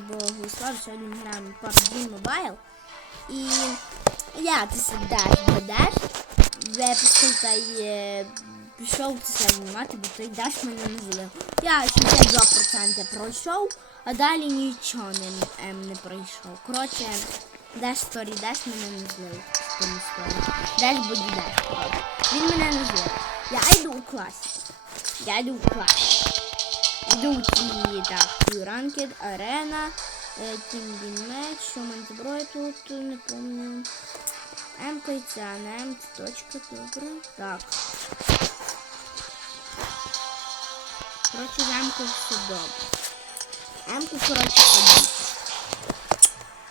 Богослав, сьогодні ми граємо PUBG Mobile. І я це сидаш ведеш. Випустив та й пішов це знімати, бо той Даш мене не злив. Я 62% пройшов, а далі нічого не, ем, не пройшов. Коротше, Даш сторі, Даш мене не злив. Даш буде Даш. Він мене не злив. Я йду у класі. Я йду у класі. Йдуть і так, і ранкед, арена, е, тім матч, що в мене зброя тут, не пам'ятаю. М-ка і ця, на М точка, добре. Так. Коротше, з М-ку все добре. М-ку, коротше, одіть.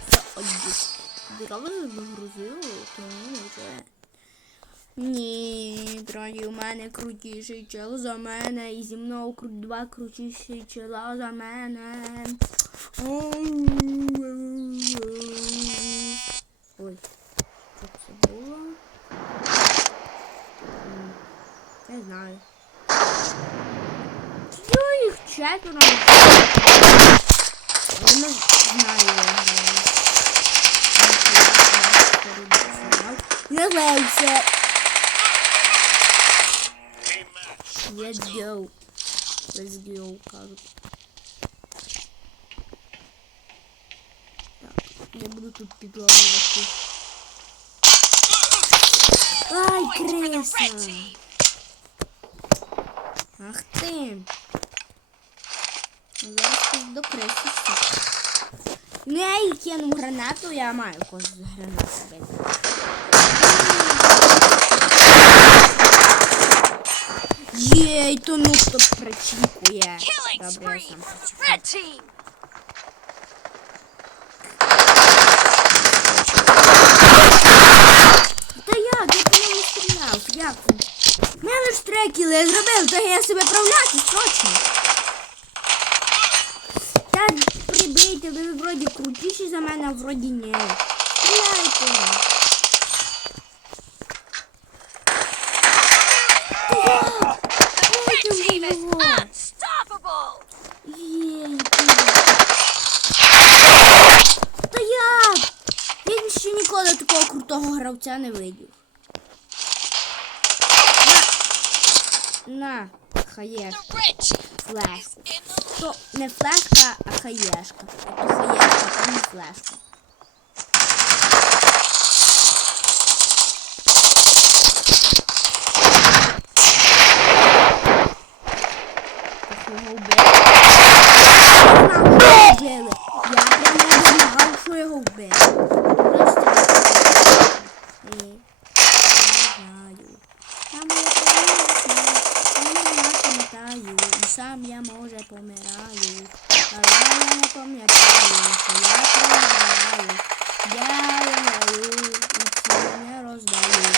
Все одіть. Здорово загрузило, тому вже... Ні, друзі, у мене крутіший чел за мене. І зі мною два крутіші чела за мене. Ой, що це було? Не знаю. Що їх четверо? Я не знаю, я граю. Не Let's go. Let's go, кажуть. Так, я буду тут підловлювати. Ай, криса! Ах ти! Зараз тут до криси все. Ну я кину гранату, я маю з гранату Єй, то ну хто причікує. Добре, я сам. Та як? Я по ньому стріляв. Як це? Мене ж трекіли я зробив, то я себе правляти точно. Та прибийте, ви вроді крутіші за мене, а вроді ні. Стріляйте. Та як? Red Дайте team is його. unstoppable. Єй, ти. Та як? Він ще ніколи такого крутого гравця не видів. На, на хаєш, The red team флешку. in the То не флешка, а хаєшка. То хаєшка, то не флешка. Вбили. Я знав, прямо не вимагав, що його вбили. Просто Ні. Не знаю. Там я пам'ятаю, я пам'ятаю, і сам я може помираю. Але я не пам'ятаю, що я помираю. Я виграю, і ці не роздаю.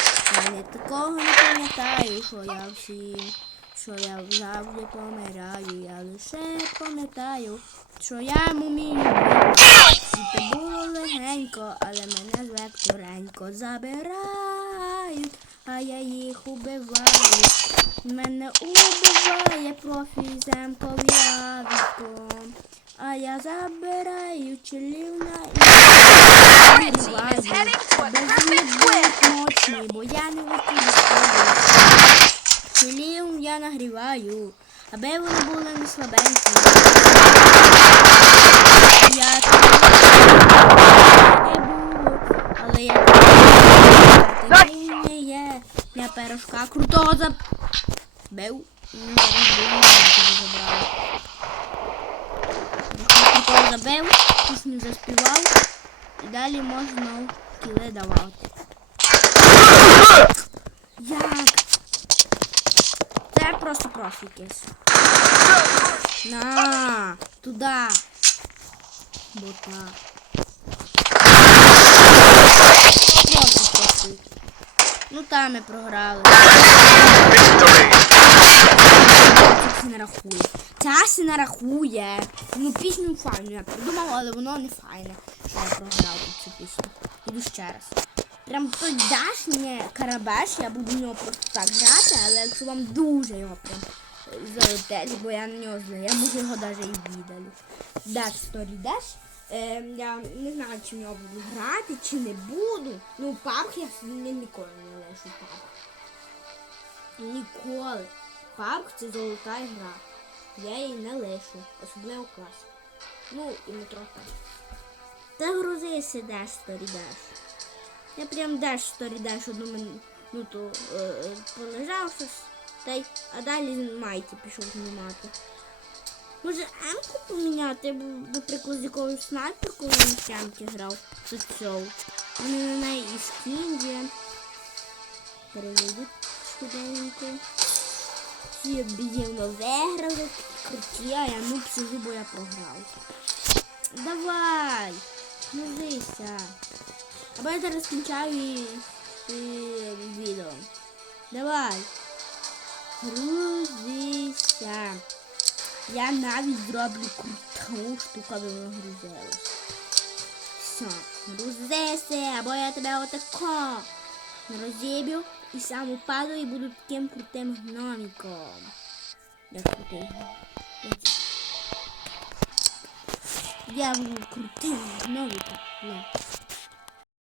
Я не такого не пам'ятаю, що я всім, що я завжди помираю. Я лише пам'ятаю, що я вмію. Це було легенько, але мене з векторенько забирають, а я їх убиваю. Мене убиває профіземкові авіком, а я забираю челів на red team is heading to a Без perfect них win. мощний, бо я не використовую. Челів я нагріваю, аби вони були не слабенькі. Я Я пирожка крутого заб... Бив. Ну, зараз бив, не забрали. Пирожка крутого забив, пісню заспівав. І далі можна кіли давати. Як? Це просто профі якийсь. На, туди. Бота. Ми програли. Це не рахує. Це не рахує. Ну пісню файну я придумала, але воно не файне. Що я програв цю пісню. Іду ще раз. Прям той даш мені карабаш, я буду в нього просто так грати, але якщо вам дуже його прям залететь, бо я на нього злий. Я можу його навіть і віддалю. Dash Story Dash. Е, я не знаю, чи в нього буду грати, чи не буду. Ну, пабг я ніколи не лишу пабг. Ніколи. Пабг це золота гра. Я її не лишу, особливо клас. Ну, і метро теж. Та грузися Dash Story Dash. Я прям Dash Story Dash одну минуту е, е, полежав та й, а далі Майті пішов знімати. Може Емку поміняти, бо, наприклад, з якоюсь снайперкою він в грав з цього. Мене на неї і скін є. Переведуть швиденько. Всі об'єднано виграли, круті, а я ну сижу, бо я програв. Давай! Грузися. Або я зараз скінчаю і, і відео. Давай. Грузися. Я навіть зроблю круту штуку, аби воно грузилось. Все, грузися, або я тебе отако розіб'ю і сам упаду и буду таким крутым гномиком. Я крутий. Я буду крутым гномиком. Не.